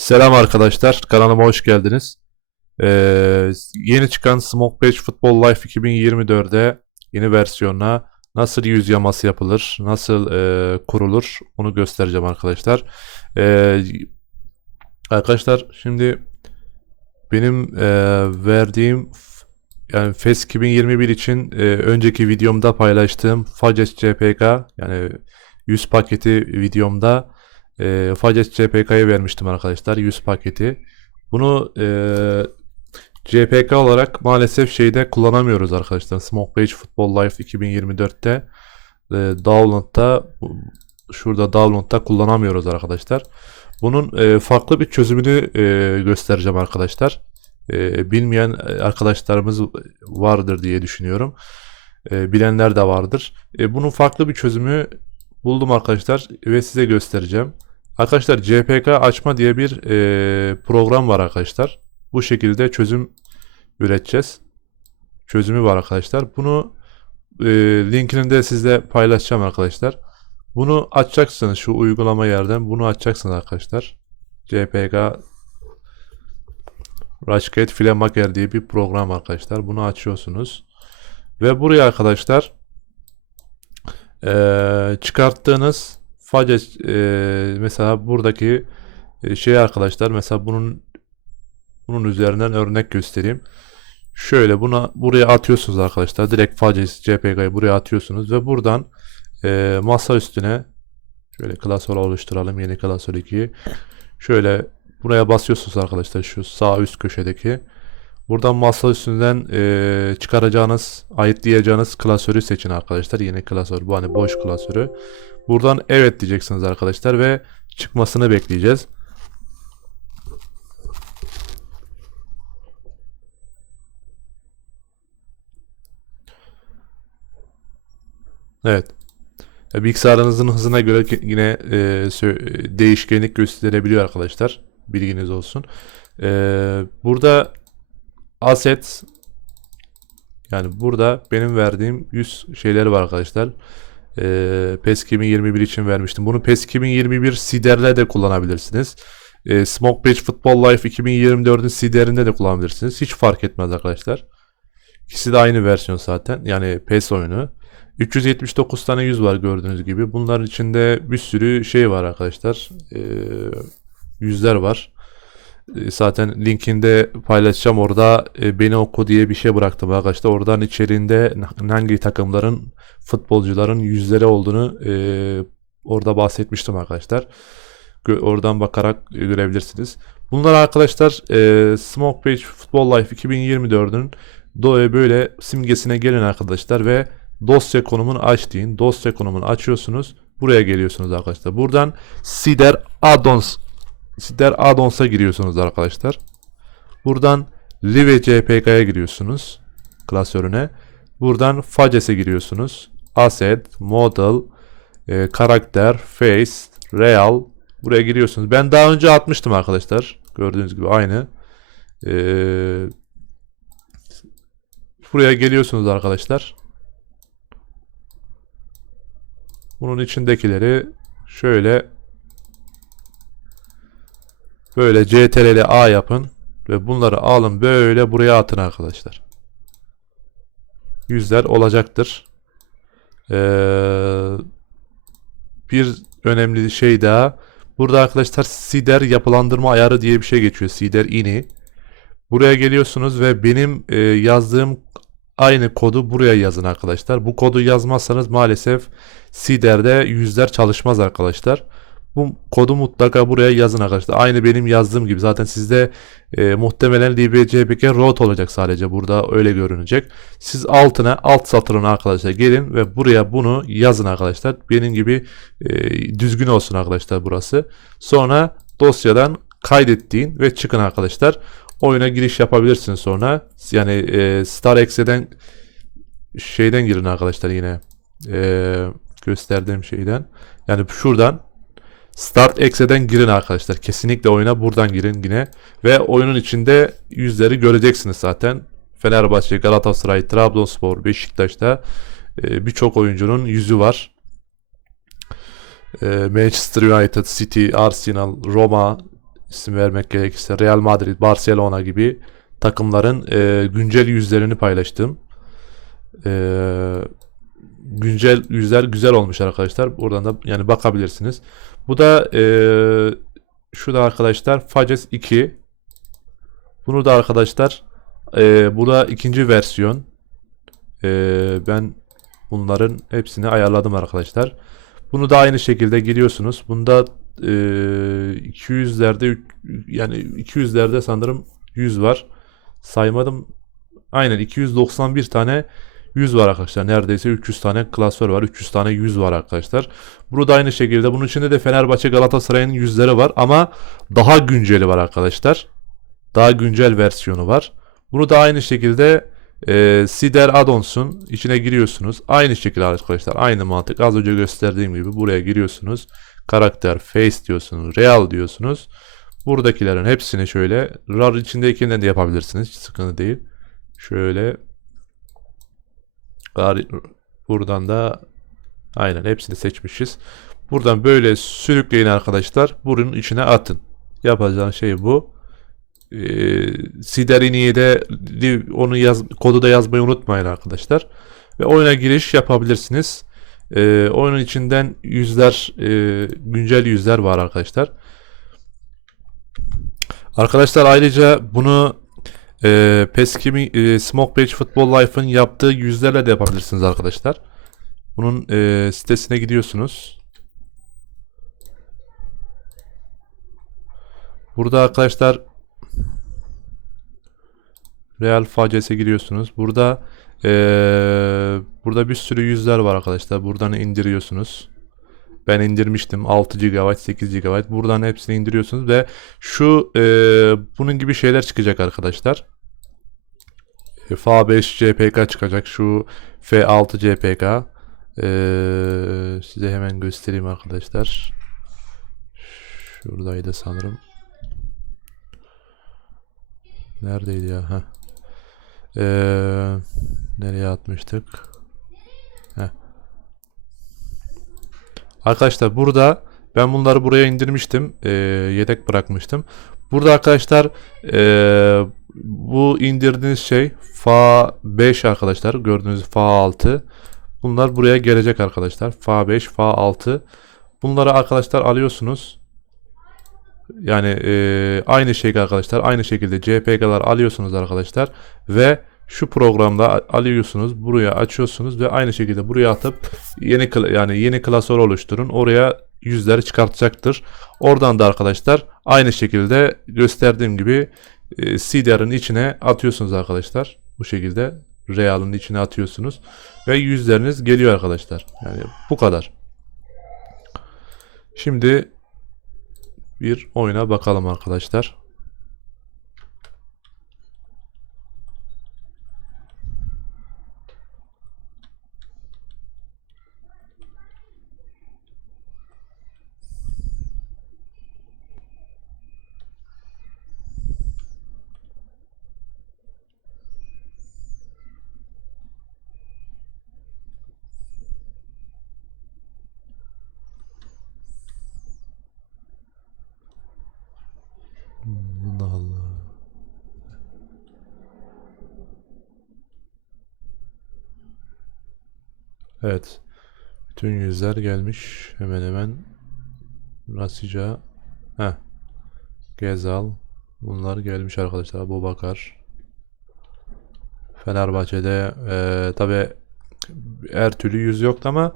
Selam arkadaşlar, kanalıma hoş geldiniz. Ee, yeni çıkan Smoke Page Football Life 2024'de yeni versiyonuna nasıl yüz yaması yapılır, nasıl e, kurulur onu göstereceğim arkadaşlar. Ee, arkadaşlar şimdi benim e, verdiğim yani FES 2021 için e, önceki videomda paylaştığım Faces CPK yani 100 paketi videomda e, Faces CPK'ya vermiştim arkadaşlar 100 paketi. Bunu e, CPK olarak maalesef şeyde kullanamıyoruz arkadaşlar. Smoke Page Football Life 2024'te e, download'da şurada download'da kullanamıyoruz arkadaşlar. Bunun e, farklı bir çözümünü e, göstereceğim arkadaşlar. E, bilmeyen arkadaşlarımız vardır diye düşünüyorum. E, bilenler de vardır. E, bunun farklı bir çözümü buldum arkadaşlar ve size göstereceğim. Arkadaşlar CPK açma diye bir e, program var arkadaşlar. Bu şekilde çözüm üreteceğiz. Çözümü var arkadaşlar. Bunu e, linkini de sizle paylaşacağım arkadaşlar. Bunu açacaksınız şu uygulama yerden. Bunu açacaksınız arkadaşlar. CPK Rushgate Filemaker diye bir program arkadaşlar. Bunu açıyorsunuz. Ve buraya arkadaşlar eee, çıkarttığınız Faces eee, mesela buradaki e, şey arkadaşlar mesela bunun bunun üzerinden örnek göstereyim. Şöyle buna buraya atıyorsunuz arkadaşlar. Direkt Faces JPG'yi buraya atıyorsunuz ve buradan eee, masa üstüne şöyle klasör oluşturalım. Yeni klasör 2'yi. Şöyle buraya basıyorsunuz arkadaşlar şu sağ üst köşedeki. Buradan masa üstünden eee, çıkaracağınız, ayıtlayacağınız klasörü seçin arkadaşlar. Yeni klasör bu hani boş klasörü. Buradan evet diyeceksiniz arkadaşlar ve çıkmasını bekleyeceğiz. Evet. Bilgisayarınızın hızına göre yine e, değişkenlik gösterebiliyor arkadaşlar. Bilginiz olsun. E, burada asset yani burada benim verdiğim 100 şeyler var arkadaşlar. E, PES 2021 için vermiştim. Bunu PES 2021 Sider'le de kullanabilirsiniz. E, Smoke Page Football Life 2024'ün Sider'inde de kullanabilirsiniz. Hiç fark etmez arkadaşlar. İkisi de aynı versiyon zaten. Yani PES oyunu. 379 tane yüz var gördüğünüz gibi. Bunların içinde bir sürü şey var arkadaşlar. Ee, yüzler var. Ee, zaten linkinde paylaşacağım. Orada e, beni oku diye bir şey bıraktım arkadaşlar. Oradan içeriğinde hangi takımların, futbolcuların yüzleri olduğunu e, orada bahsetmiştim arkadaşlar. Oradan bakarak görebilirsiniz. Bunlar arkadaşlar e, Smoke Page Football Life 2024'ün do- böyle simgesine gelin arkadaşlar ve dosya konumunu aç deyin. Dosya konumunu açıyorsunuz. Buraya geliyorsunuz arkadaşlar. Buradan Sider Addons Sider Addons'a giriyorsunuz arkadaşlar. Buradan Live CPK'ya giriyorsunuz. Klasörüne. Buradan Faces'e giriyorsunuz. Asset, Model, e, Karakter, Face, Real. Buraya giriyorsunuz. Ben daha önce atmıştım arkadaşlar. Gördüğünüz gibi aynı. Ee, buraya geliyorsunuz arkadaşlar. Bunun içindekileri şöyle böyle CTRL A yapın ve bunları alın böyle buraya atın arkadaşlar. Yüzler olacaktır. Ee, bir önemli şey daha. Burada arkadaşlar sider yapılandırma ayarı diye bir şey geçiyor. Sider ini. Buraya geliyorsunuz ve benim e, yazdığım aynı kodu buraya yazın arkadaşlar. Bu kodu yazmazsanız maalesef Sider'de yüzler çalışmaz arkadaşlar. Bu kodu mutlaka buraya yazın arkadaşlar. Aynı benim yazdığım gibi. Zaten sizde e, muhtemelen libcpk root olacak sadece. Burada öyle görünecek. Siz altına, alt satırına arkadaşlar gelin ve buraya bunu yazın arkadaşlar. Benim gibi e, düzgün olsun arkadaşlar burası. Sonra dosyadan kaydettiğin ve çıkın arkadaşlar. Oyuna giriş yapabilirsin sonra. Yani e, StarX'den şeyden girin arkadaşlar yine. E, gösterdiğim şeyden. Yani şuradan Start Exe'den girin arkadaşlar. Kesinlikle oyuna buradan girin yine. Ve oyunun içinde yüzleri göreceksiniz zaten. Fenerbahçe, Galatasaray, Trabzonspor, Beşiktaş'ta e, birçok oyuncunun yüzü var. E, Manchester United, City, Arsenal, Roma isim vermek gerekirse Real Madrid, Barcelona gibi takımların e, güncel yüzlerini paylaştım. Güncel yüzler güzel olmuş arkadaşlar. Buradan da yani bakabilirsiniz. Bu da e, şu da arkadaşlar Faces 2. Bunu da arkadaşlar e, bu da ikinci versiyon. E, ben bunların hepsini ayarladım arkadaşlar. Bunu da aynı şekilde giriyorsunuz. Bunda e, 200'lerde üç- yani 200'lerde sanırım 100 var. Saymadım. Aynen 291 tane 100 var arkadaşlar. Neredeyse 300 tane klasör var. 300 tane 100 var arkadaşlar. Burada aynı şekilde bunun içinde de Fenerbahçe Galatasaray'ın yüzleri var ama daha günceli var arkadaşlar. Daha güncel versiyonu var. Bunu da aynı şekilde e, Sider Addons'un içine giriyorsunuz. Aynı şekilde arkadaşlar. Aynı mantık. Az önce gösterdiğim gibi buraya giriyorsunuz. Karakter, face diyorsunuz. Real diyorsunuz. Buradakilerin hepsini şöyle RAR içindekinden de yapabilirsiniz. Hiç sıkıntı değil. Şöyle Gar- buradan da aynen hepsini seçmişiz. Buradan böyle sürükleyin arkadaşlar. Bunun içine atın. Yapacağın şey bu. Ee, de onu yaz, kodu da yazmayı unutmayın arkadaşlar. Ve oyuna giriş yapabilirsiniz. Ee, oyunun içinden yüzler, e, güncel yüzler var arkadaşlar. Arkadaşlar ayrıca bunu e, PES 2000, e, Smoke Page Football Life'ın yaptığı yüzlerle de yapabilirsiniz arkadaşlar. Bunun e, sitesine gidiyorsunuz. Burada arkadaşlar Real Faces'e giriyorsunuz. Burada e, burada bir sürü yüzler var arkadaşlar. Buradan indiriyorsunuz. Ben indirmiştim 6 GB, 8 GB. Buradan hepsini indiriyorsunuz ve şu e, bunun gibi şeyler çıkacak arkadaşlar. E, F5 JPK çıkacak. Şu F6 JPK. E, size hemen göstereyim arkadaşlar. Şuradaydı sanırım. Neredeydi ya? Heh. E, nereye atmıştık? Arkadaşlar burada ben bunları buraya indirmiştim. Ee, yedek bırakmıştım. Burada arkadaşlar ee, bu indirdiğiniz şey FA5 arkadaşlar. Gördüğünüz FA6. Bunlar buraya gelecek arkadaşlar. FA5, FA6. Bunları arkadaşlar alıyorsunuz. Yani ee, aynı şey arkadaşlar. Aynı şekilde JPG'lar alıyorsunuz arkadaşlar. Ve şu programda alıyorsunuz. Buraya açıyorsunuz ve aynı şekilde buraya atıp yeni yani yeni klasör oluşturun. Oraya yüzleri çıkartacaktır. Oradan da arkadaşlar aynı şekilde gösterdiğim gibi e, CDR'ın içine atıyorsunuz arkadaşlar. Bu şekilde Real'ın içine atıyorsunuz ve yüzleriniz geliyor arkadaşlar. Yani bu kadar. Şimdi bir oyuna bakalım arkadaşlar. Evet. Bütün yüzler gelmiş. Hemen hemen. Rasica. Heh. Gezal. Bunlar gelmiş arkadaşlar. Bu bakar. Fenerbahçe'de eee tabi her türlü yüz yoktu ama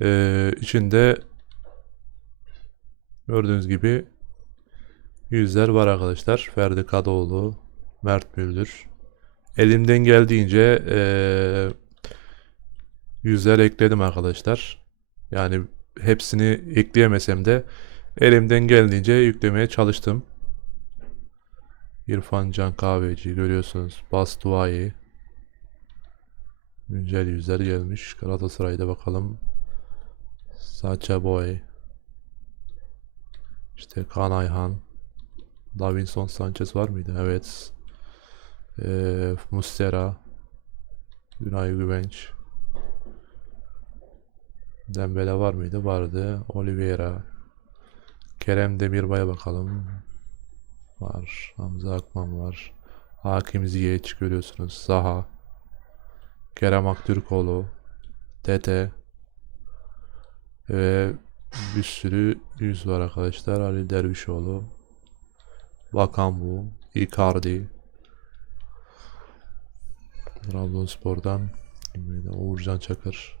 eee, içinde gördüğünüz gibi yüzler var arkadaşlar. Ferdi Kadıoğlu, Mert Müldür. Elimden geldiğince eee yüzler ekledim arkadaşlar. Yani hepsini ekleyemesem de elimden geldiğince yüklemeye çalıştım. İrfan Can Kahveci görüyorsunuz. Bastuay. Güncel yüzler gelmiş. Galatasaray'da bakalım. Sacha Boy. İşte Kaan Ayhan. Davinson Sanchez var mıydı? Evet. Ee, Mustera. Günay Güvenç. Dembele var mıydı? Vardı. Oliveira. Kerem Demirbay'a bakalım. var. Hamza Akman var. Hakim Ziyech görüyorsunuz. Zaha. Kerem Aktürkoğlu. Tete. Ve bir sürü yüz var arkadaşlar. Ali Dervişoğlu. Bakan bu. Icardi. Trabzonspor'dan? Uğurcan Çakır.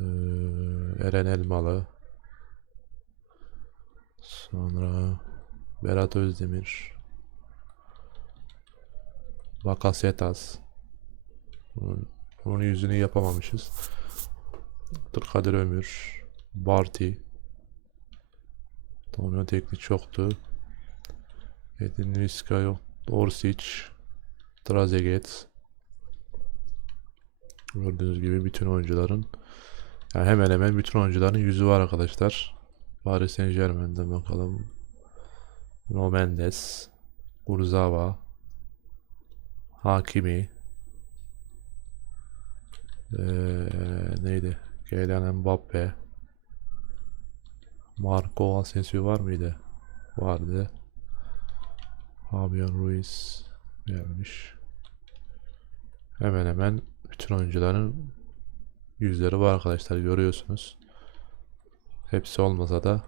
Ee, Eren Elmalı. Sonra Berat Özdemir. Bakasetas. Bunun, bunun yüzünü yapamamışız. Abdülkadir Ömür. Barty. Domino teknik çoktu. Edin Viska yok. Orsic. Trazeget. Gördüğünüz gibi bütün oyuncuların yani hemen hemen bütün oyuncuların yüzü var arkadaşlar. Paris Saint Germain'den bakalım. No Mendes. Kurzawa. Hakimi. Ee, neydi? Kylian Mbappe. Marco Asensio var mıydı? Vardı. Fabian Ruiz gelmiş. Hemen hemen bütün oyuncuların yüzleri var arkadaşlar görüyorsunuz. Hepsi olmasa da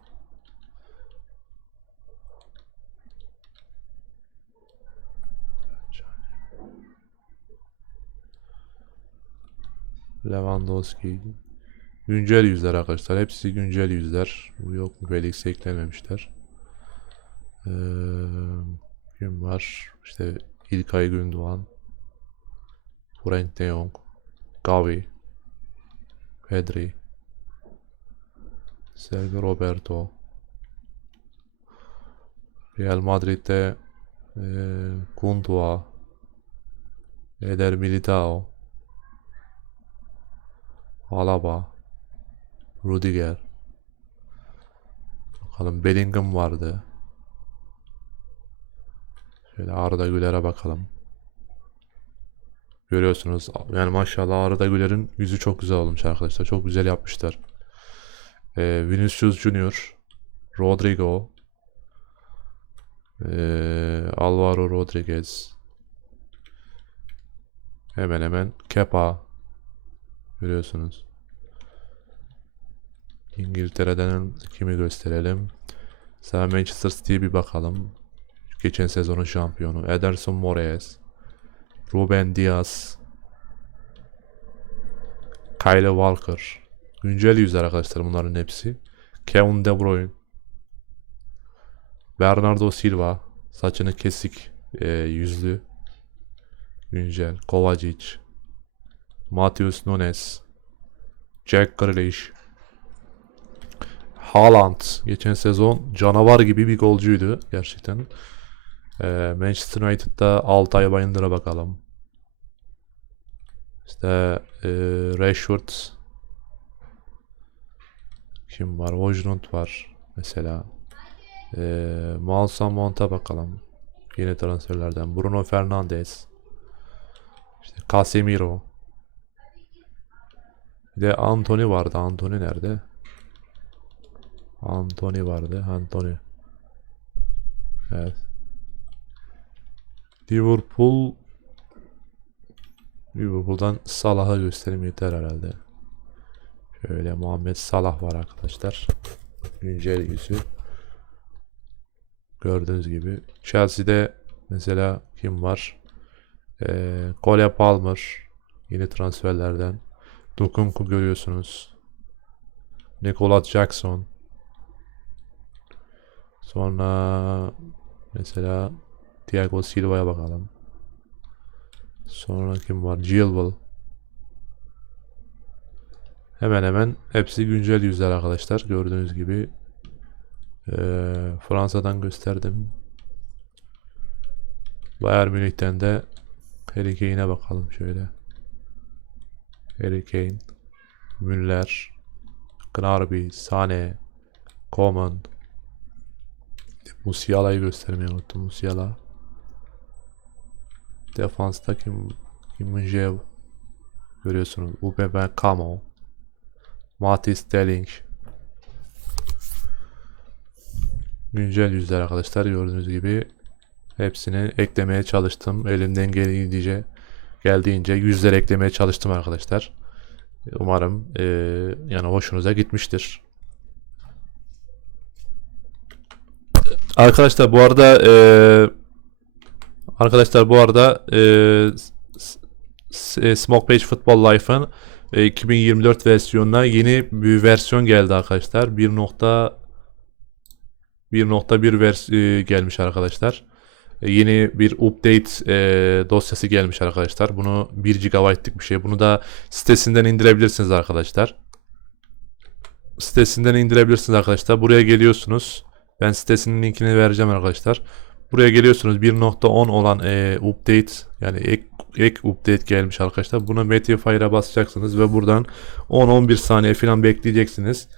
Lewandowski güncel yüzler arkadaşlar. Hepsi güncel yüzler. Bu yok mu? Felix eklememişler. Ee, kim var? İşte İlkay Gündoğan. Frank de Jong. Gavi. Pedri. Sergio Roberto. Real Madrid'de e, Courtois. Eder Militao. Alaba. Rudiger. Bakalım Bellingham vardı. Şöyle Arda Güler'e bakalım. Görüyorsunuz. Yani maşallah Arda Güler'in yüzü çok güzel olmuş arkadaşlar. Çok güzel yapmışlar. Ee, Vinicius Junior. Rodrigo. Ee, Alvaro Rodriguez. Hemen hemen Kepa. Görüyorsunuz. İngiltere'den kimi gösterelim? Mesela Manchester City'ye bir bakalım. Geçen sezonun şampiyonu. Ederson Moraes. Ruben Diaz. Kyle Walker. Güncel yüzler arkadaşlar bunların hepsi. Kevin De Bruyne. Bernardo Silva. Saçını kesik. e, yüzlü. Güncel. Kovacic. Matheus Nunes. Jack Grealish. Haaland. Geçen sezon canavar gibi bir golcüydü gerçekten. Ee, Manchester United'da Altay Bayındır'a bakalım. İşte e, Rashford. Kim var? Hojlund var mesela. E, Malsa Mont'a bakalım. Yeni transferlerden. Bruno Fernandes. İşte Casemiro. Bir de Anthony vardı. Anthony nerede? Anthony vardı. Anthony. Evet. Liverpool Liverpool'dan Salah'a gösterim yeter herhalde. Şöyle Muhammed Salah var arkadaşlar. Güncel yüzü. Gördüğünüz gibi. Chelsea'de mesela kim var? Ee, Cole Palmer. Yeni transferlerden. Dokunku görüyorsunuz. Nicolas Jackson. Sonra mesela Thiago Silva'ya bakalım. Sonra kim var? Gilwell. Hemen hemen hepsi güncel yüzler arkadaşlar. Gördüğünüz gibi. Ee, Fransa'dan gösterdim. Bayern Münih'ten de Harry Kane'e bakalım şöyle. Harry Kane. Müller. Gnabry. Sane. Coman. Musiala'yı göstermeyi unuttum. Musiala. Defansta kim? Kim Jev. Görüyorsunuz. Ubebe Kamo. Matisse Stelling. Güncel yüzler arkadaşlar gördüğünüz gibi hepsini eklemeye çalıştım. Elimden geldiğince geldiğince yüzler eklemeye çalıştım arkadaşlar. Umarım eee, yani hoşunuza gitmiştir. Arkadaşlar bu arada eee, arkadaşlar bu arada s- e, Smoke Page Football Life'ın e, 2024 versiyonuna yeni bir versiyon geldi arkadaşlar. 1. 1.1 vers e, gelmiş arkadaşlar. E, yeni bir update e, dosyası gelmiş arkadaşlar. Bunu 1 GB'lık bir şey. Bunu da sitesinden indirebilirsiniz arkadaşlar. Sitesinden indirebilirsiniz arkadaşlar. Buraya geliyorsunuz. Ben sitesinin linkini vereceğim arkadaşlar. Buraya geliyorsunuz. 1.10 olan e, update yani ek, ek update gelmiş arkadaşlar. Buna Mediafire'a basacaksınız ve buradan 10-11 saniye falan bekleyeceksiniz.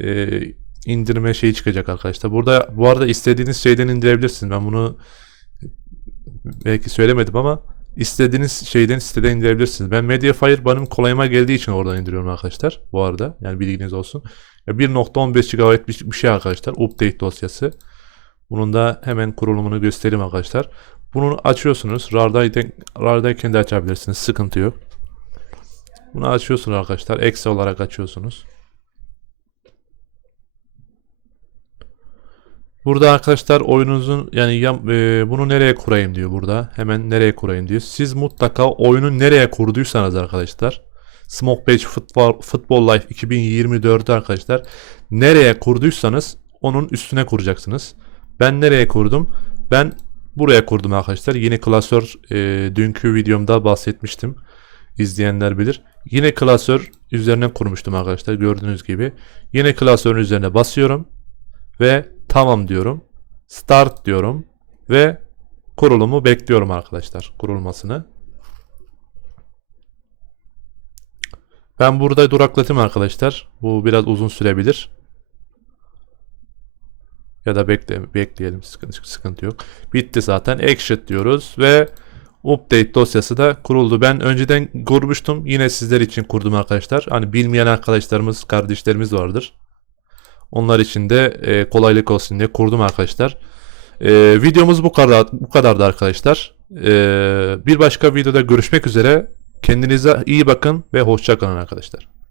E, indirme şeyi çıkacak arkadaşlar. Burada bu arada istediğiniz şeyden indirebilirsiniz. Ben bunu belki söylemedim ama istediğiniz şeyden siteden indirebilirsiniz. Ben Mediafire benim kolayıma geldiği için oradan indiriyorum arkadaşlar. Bu arada yani bilginiz olsun. Ya 1.15 GB bir şey arkadaşlar. Update dosyası. Bunun da hemen kurulumunu göstereyim arkadaşlar. Bunu açıyorsunuz. RAR'dayken, RAR'dayken de açabilirsiniz. Sıkıntı yok. Bunu açıyorsunuz arkadaşlar. Eksi olarak açıyorsunuz. Burada arkadaşlar oyununuzun yani yan- e, bunu nereye kurayım diyor burada. Hemen nereye kurayım diyor. Siz mutlaka oyunu nereye kurduysanız arkadaşlar. Smoke Page Football, Football Life 2024'ü arkadaşlar. Nereye kurduysanız onun üstüne kuracaksınız. Ben nereye kurdum? Ben buraya kurdum arkadaşlar. Yeni klasör e, dünkü videomda bahsetmiştim. İzleyenler bilir. Yine klasör üzerine kurmuştum arkadaşlar gördüğünüz gibi. Yine klasörün üzerine basıyorum ve tamam diyorum. Start diyorum ve kurulumu bekliyorum arkadaşlar kurulmasını. Ben burada duraklatayım arkadaşlar. Bu biraz uzun sürebilir. Ya da bekle, bekleyelim sıkıntı, sıkıntı yok. Bitti zaten. Exit diyoruz ve update dosyası da kuruldu. Ben önceden kurmuştum. Yine sizler için kurdum arkadaşlar. Hani bilmeyen arkadaşlarımız, kardeşlerimiz vardır. Onlar için de e, kolaylık olsun diye kurdum arkadaşlar. E, videomuz bu kadar bu kadardı arkadaşlar. E, bir başka videoda görüşmek üzere. Kendinize iyi bakın ve hoşça kalın arkadaşlar.